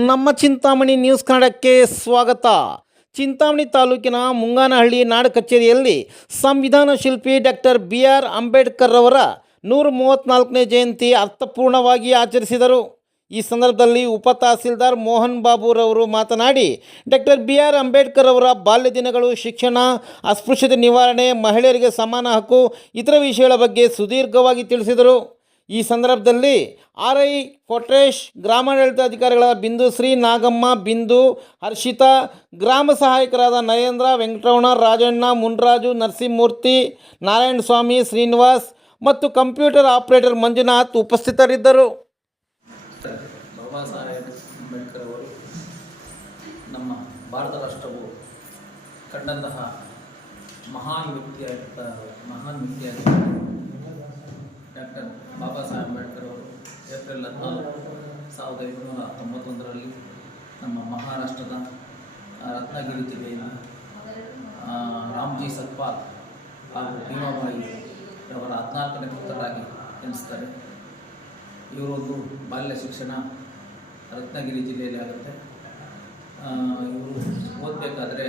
ನಮ್ಮ ಚಿಂತಾಮಣಿ ನ್ಯೂಸ್ ಕನ್ನಡಕ್ಕೆ ಸ್ವಾಗತ. ಚಿಂತಾಮಣಿ ತಾಲೂಕಿನ ಮುಂಗಾನಹಳ್ಳಿ ನಾಡ ಕಚೇರಿಯಲ್ಲಿ ಸಂವಿಧಾನ ಶಿಲ್ಪಿ ಡಾಕ್ಟರ್ ಬಿ ಆರ್ ಅಂಬೇಡ್ಕರ್ ಅವರ ನೂರ ಮೂವತ್ತ್ನಾಲ್ಕನೇ ಜಯಂತಿ ಅರ್ಥಪೂರ್ಣವಾಗಿ ಆಚರಿಸಿದರು. ಈ ಸಂದರ್ಭದಲ್ಲಿ ಉಪ ತಹಸೀಲ್ದಾರ್ ಮೋಹನ್ ಬಾಬುರವರು ಮಾತನಾಡಿ, ಡಾಕ್ಟರ್ ಬಿ ಆರ್ ಅಂಬೇಡ್ಕರ್ ಅವರ ಬಾಲ್ಯ ದಿನಗಳು ಶಿಕ್ಷಣ, ಅಸ್ಪೃಶ್ಯತೆ ನಿವಾರಣೆ, ಮಹಿಳೆಯರಿಗೆ ಸಮಾನ ಹಕ್ಕು, ಇತರ ವಿಷಯಗಳ ಬಗ್ಗೆ ಸುದೀರ್ಘವಾಗಿ ತಿಳಿಸಿದರು. ಈ ಸಂದರ್ಭದಲ್ಲಿ ಆರ್ ಐ ಕೊಟ್ರೇಶ್ ಗ್ರಾಮಾಡಳಿತಾಧಿಕಾರಿಗಳ ಬಿಂದು ಶ್ರೀ ನಾಗಮ್ಮ, ಬಿಂದು ಹರ್ಷಿತಾ, ಗ್ರಾಮ ಸಹಾಯಕರಾದ ನರೇಂದ್ರ, ವೆಂಕಟರಮಣ, ರಾಜಣ್ಣ, ಮುನ್ರಾಜು, ನರಸಿಂಹಮೂರ್ತಿ, ನಾರಾಯಣ ಸ್ವಾಮಿ, ಶ್ರೀನಿವಾಸ್ ಮತ್ತು ಕಂಪ್ಯೂಟರ್ ಆಪರೇಟರ್ ಮಂಜುನಾಥ್ ಉಪಸ್ಥಿತರಿದ್ದರು. ನಮ್ಮ ಭಾರತ ರಾಷ್ಟ್ರವು ಕಂಡಂತಹ ಮಹಾನ್ ವ್ಯಕ್ತಿಯಾಗಿದ್ದ ಮಹಾನ್ ವ್ಯಕ್ತಿಯಾಗಿದ್ದ ಡಾಕ್ಟರ್ ಬಾಬಾ ಸಾಹೇಬ್ ಅಂಬೇಡ್ಕರ್ ಅವರು ಏಪ್ರಿಲ್ ಹದಿನಾಲ್ಕು ಸಾವಿರದ ಐನೂರ ಹತ್ತೊಂಬತ್ತೊಂದರಲ್ಲಿ ನಮ್ಮ ಮಹಾರಾಷ್ಟ್ರದ ರತ್ನಗಿರಿ ಜಿಲ್ಲೆಯ ರಾಮ್ಜಿ ಸತ್ಪಾಲ್ ಹಾಗೂ ಭೀಮಾಬಾಯಿ ಅವರ ಹದಿನಾಲ್ಕನೇ ಪುತ್ರರಾಗಿ ಎನಿಸ್ತಾರೆ ಇವರೊಂದು ಬಾಲ್ಯ ಶಿಕ್ಷಣ ರತ್ನಗಿರಿ ಜಿಲ್ಲೆಯಲ್ಲಿ ಆಗುತ್ತೆ. ಇವರು ಓದಬೇಕಾದ್ರೆ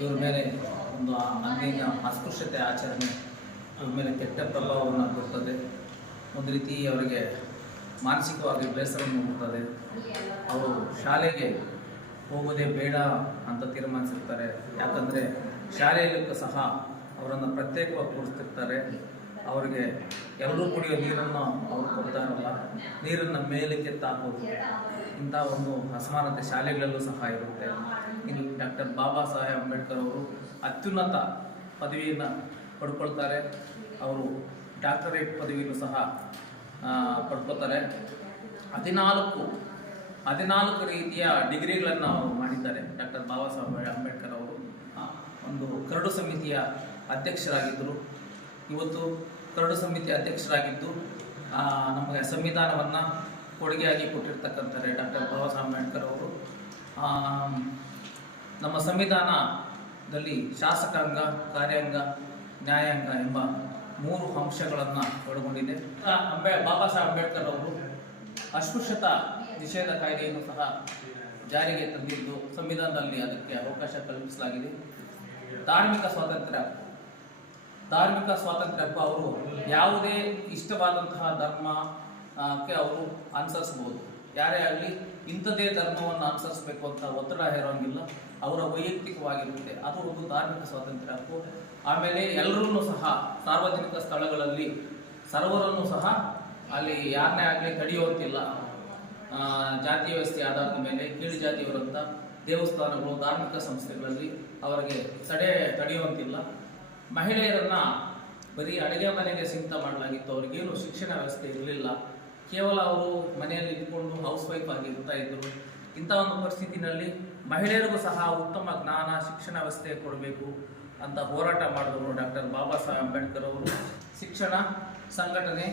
ಇವ್ರ ಮೇಲೆ ಒಂದು ಆ ಅಂದಿನ ಅಸ್ಪೃಶ್ಯತೆ ಆಚರಣೆ ಮೇಲೆ ಕೆಟ್ಟ ಪ್ರಭಾವವನ್ನು ಕೊಡ್ತದೆ. ಒಂದು ರೀತಿ ಅವರಿಗೆ ಮಾನಸಿಕವಾಗಿ ಬೇಸರವನ್ನು ಹುಟ್ಟುತ್ತದೆ ಅವರು ಶಾಲೆಗೆ ಹೋಗೋದೇ ಬೇಡ ಅಂತ ತೀರ್ಮಾನಿಸಿರ್ತಾರೆ. ಯಾಕಂದರೆ ಶಾಲೆಯಲ್ಲೂ ಸಹ ಅವರನ್ನು ಪ್ರತ್ಯೇಕವಾಗಿ ಕೂರಿಸ್ತಿರ್ತಾರೆ. ಅವರಿಗೆ ಎಲ್ಲರೂ ಕುಡಿಯೋ ನೀರನ್ನು ಅವರು ಕೊಡ್ತಾ ಇರಲ್ಲ. ನೀರನ್ನು ಮೇಲಕ್ಕೆ ತಾಕೋದು ಇಂಥ ಒಂದು ಅಸಮಾನತೆ ಶಾಲೆಗಳಲ್ಲೂ ಸಹ ಇರುತ್ತೆ. ಇನ್ನು ಡಾಕ್ಟರ್ ಬಾಬಾ ಸಾಹೇಬ್ ಅಂಬೇಡ್ಕರ್ ಅವರು ಅತ್ಯುನ್ನತ ಪದವಿಯನ್ನು ಪಡ್ಕೊಳ್ತಾರೆ. ಅವರು ಡಾಕ್ಟರೇಟ್ ಪದವಿಯನ್ನು ಸಹ ಪಡ್ಕೊತಾರೆ ಹದಿನಾಲ್ಕು ಹದಿನಾಲ್ಕು ರೀತಿಯ ಡಿಗ್ರಿಗಳನ್ನು ಅವರು ಮಾಡಿದ್ದಾರೆ. ಡಾಕ್ಟರ್ ಬಾಬಾ ಸಾಹೇಬ್ ಅಂಬೇಡ್ಕರ್ ಅವರು ಒಂದು ಕರಡು ಸಮಿತಿಯ ಅಧ್ಯಕ್ಷರಾಗಿದ್ದರು. ಇವತ್ತು ಕರಡು ಸಮಿತಿ ಅಧ್ಯಕ್ಷರಾಗಿದ್ದು ನಮಗೆ ಸಂವಿಧಾನವನ್ನು ಕೊಡುಗೆಯಾಗಿ ಕೊಟ್ಟಿರ್ತಕ್ಕಂಥರೆ ಡಾಕ್ಟರ್ ಬಾಬಾ ಸಾಹೇಬ್ ಅಂಬೇಡ್ಕರ್ ಅವರು. ನಮ್ಮ ಸಂವಿಧಾನದಲ್ಲಿ ಶಾಸಕಾಂಗ, ಕಾರ್ಯಾಂಗ ನ್ಯಾಯಾಂಗ ಎಂಬ ಮೂರು ಅಂಶಗಳನ್ನು ಒಳಗೊಂಡಿದೆ. ಅಂಬೇ, ಬಾಬಾ ಸಾಹೇಬ್ ಅಂಬೇಡ್ಕರ್ ಅವರು ಅಸ್ಪೃಶ್ಯತಾ ನಿಷೇಧ ಕಾಯ್ದೆಯನ್ನು ಸಹ ಜಾರಿಗೆ ತಂದಿದ್ದು ಸಂವಿಧಾನದಲ್ಲಿ ಅದಕ್ಕೆ ಅವಕಾಶ ಕಲ್ಪಿಸಲಾಗಿದೆ. ಧಾರ್ಮಿಕ ಸ್ವಾತಂತ್ರ್ಯ. ಧಾರ್ಮಿಕ ಸ್ವಾತಂತ್ರ್ಯಕ್ಕೂ ಅವರು ಯಾವುದೇ ಇಷ್ಟವಾದಂತಹ ಧರ್ಮಕ್ಕೆ ಅವರು ಅನುಸರಿಸಬಹುದು. ಯಾರೇ ಆಗಲಿ ಇಂಥದೇ ಧರ್ಮವನ್ನು ಅನುಸರಿಸಬೇಕು ಅಂತ ಒತ್ತಡ ಹೇರೋಂಗಿಲ್ಲ. ಅವರ ವೈಯಕ್ತಿಕವಾಗಿರುತ್ತೆ. ಅದು ಒಂದು ಧಾರ್ಮಿಕ ಸ್ವಾತಂತ್ರ್ಯ. ಹಕ್ಕು ಆಮೇಲೆ ಎಲ್ಲರನ್ನೂ ಸಹ ಸಾರ್ವಜನಿಕ ಸ್ಥಳಗಳಲ್ಲಿ ಸರ್ವರನ್ನು ಸಹ ಅಲ್ಲಿ ಯಾರನ್ನೇ ಆಗಲಿ ತಡೆಯುವಂತಿಲ್ಲ. ಜಾತಿ ವ್ಯವಸ್ಥೆ ಆಧಾರದ ಮೇಲೆ ಕೀಳು ಜಾತಿಯವರಂತ ದೇವಸ್ಥಾನಗಳು, ಧಾರ್ಮಿಕ ಸಂಸ್ಥೆಗಳಲ್ಲಿ ಅವರಿಗೆ ತಡೆ ತಡೆಯುವಂತಿಲ್ಲ. ಮಹಿಳೆಯರನ್ನು ಬರೀ ಅಡುಗೆ ಮನೆಗೆ ಸೀಮಿತ ಮಾಡಲಾಗಿತ್ತು. ಅವರಿಗೇನು ಶಿಕ್ಷಣ ವ್ಯವಸ್ಥೆ ಇರಲಿಲ್ಲ. ಕೇವಲ ಅವರು ಮನೆಯಲ್ಲಿ ಇಟ್ಕೊಂಡು ಹೌಸ್ ವೈಫ್ ಆಗಿ ಇರ್ತಾ ಇದ್ರು. ಇಂಥ ಒಂದು ಪರಿಸ್ಥಿತಿನಲ್ಲಿ ಮಹಿಳೆಯರಿಗೂ ಸಹ ಉತ್ತಮ ಜ್ಞಾನ ಶಿಕ್ಷಣ ವ್ಯವಸ್ಥೆ ಕೊಡಬೇಕು ಅಂತ ಹೋರಾಟ ಮಾಡಿದವರು ಡಾಕ್ಟರ್ ಬಾಬಾ ಸಾಹೇಬ್ ಅಂಬೇಡ್ಕರ್ ಅವರು. ಶಿಕ್ಷಣ ಸಂಘಟನೆ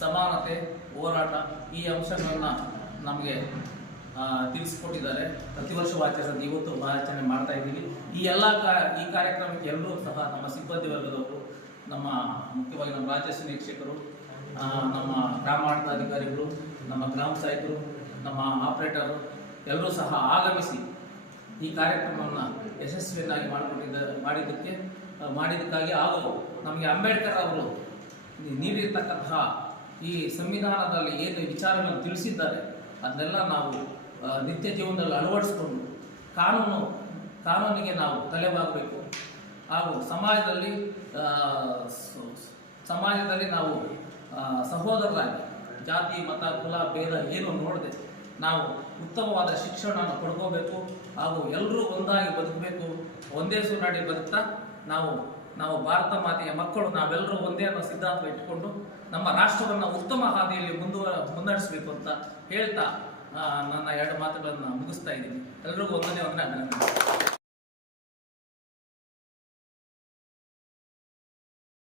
ಸಮಾನತೆ ಹೋರಾಟ ಈ ಅಂಶಗಳನ್ನು ನಮಗೆ ತಿಳಿಸ್ಕೊಟ್ಟಿದ್ದಾರೆ. ಪ್ರತಿ ವರ್ಷವೂ ಆಚರಿಸೋದು ಇವತ್ತು ಆಚರಣೆ ಮಾಡ್ತಾ ಇದ್ದೀವಿ. ಈ ಎಲ್ಲ ಈ ಕಾರ್ಯಕ್ರಮಕ್ಕೆ ಎಲ್ಲರೂ ಸಹ ನಮ್ಮ ಸಿಬ್ಬಂದಿ ವರ್ಗದವರು ನಮ್ಮ ಮುಖ್ಯವಾಗಿ ನಮ್ಮ ರಾಜ್ಯ ನಿರೀಕ್ಷಕರು ಆ, ನಮ್ಮ ಗ್ರಾಮಾಡಳಿತಾಧಿಕಾರಿಗಳು ನಮ್ಮ ಗ್ರಾಮ ಸಾಹಿತರು ನಮ್ಮ ಆಪರೇಟರು ಎಲ್ಲರೂ ಸಹ ಆಗಮಿಸಿ ಈ ಕಾರ್ಯಕ್ರಮವನ್ನು ಯಶಸ್ವಿಯನ್ನಾಗಿ ಮಾಡಿಕೊಂಡಿದ್ದ, ಮಾಡಿದ್ದಕ್ಕೆ ಮಾಡಿದ್ದಕ್ಕಾಗಿ ಹಾಗೂ ನಮಗೆ ಅಂಬೇಡ್ಕರ್ ಅವರು ನೀಡಿರ್ತಕ್ಕಂತಹ ಈ ಸಂವಿಧಾನದಲ್ಲಿ ಏನು ವಿಚಾರಗಳನ್ನು ತಿಳಿಸಿದ್ದಾರೆ, ಅದನ್ನೆಲ್ಲ ನಾವು ನಿತ್ಯ ಜೀವನದಲ್ಲಿ ಅಳವಡಿಸ್ಕೊಂಡು ಕಾನೂನು, ಕಾನೂನಿಗೆ ನಾವು ತಲೆಬಾಗಬೇಕು. ಹಾಗೂ ಸಮಾಜದಲ್ಲಿ ಸಮಾಜದಲ್ಲಿ ನಾವು ಸಹೋದರರಾಗಿ ಜಾತಿ, ಮತ, ಕುಲ, ಭೇದ ಏನು ನೋಡದೆ ನಾವು ಉತ್ತಮವಾದ ಶಿಕ್ಷಣವನ್ನು ಪಡ್ಕೋಬೇಕು ಹಾಗೂ ಎಲ್ಲರೂ ಒಂದಾಗಿ ಬದುಕಬೇಕು, ಒಂದೇ ಸುನಾಡಿ ಬದುಕ್ತಾ ನಾವು ನಾವು ಭಾರತ ಮಾತೆಯ ಮಕ್ಕಳು, ನಾವೆಲ್ಲರೂ ಒಂದೇ ಅನ್ನೋ ಸಿದ್ಧಾಂತ ಇಟ್ಕೊಂಡು ನಮ್ಮ ರಾಷ್ಟ್ರವನ್ನು ಉತ್ತಮ ಹಾದಿಯಲ್ಲಿ ಮುಂದುವ, ಮುನ್ನಡೆಸಬೇಕು ಅಂತ ಹೇಳ್ತಾ ನನ್ನ ಎರಡು ಮಾತುಗಳನ್ನು ಮುಗಿಸ್ತಾ ಇದ್ದೀನಿ. ಎಲ್ರಿಗೂ ಒಂದನೇ ಒಂದನೇ ಅಭಿನಂದನೆ.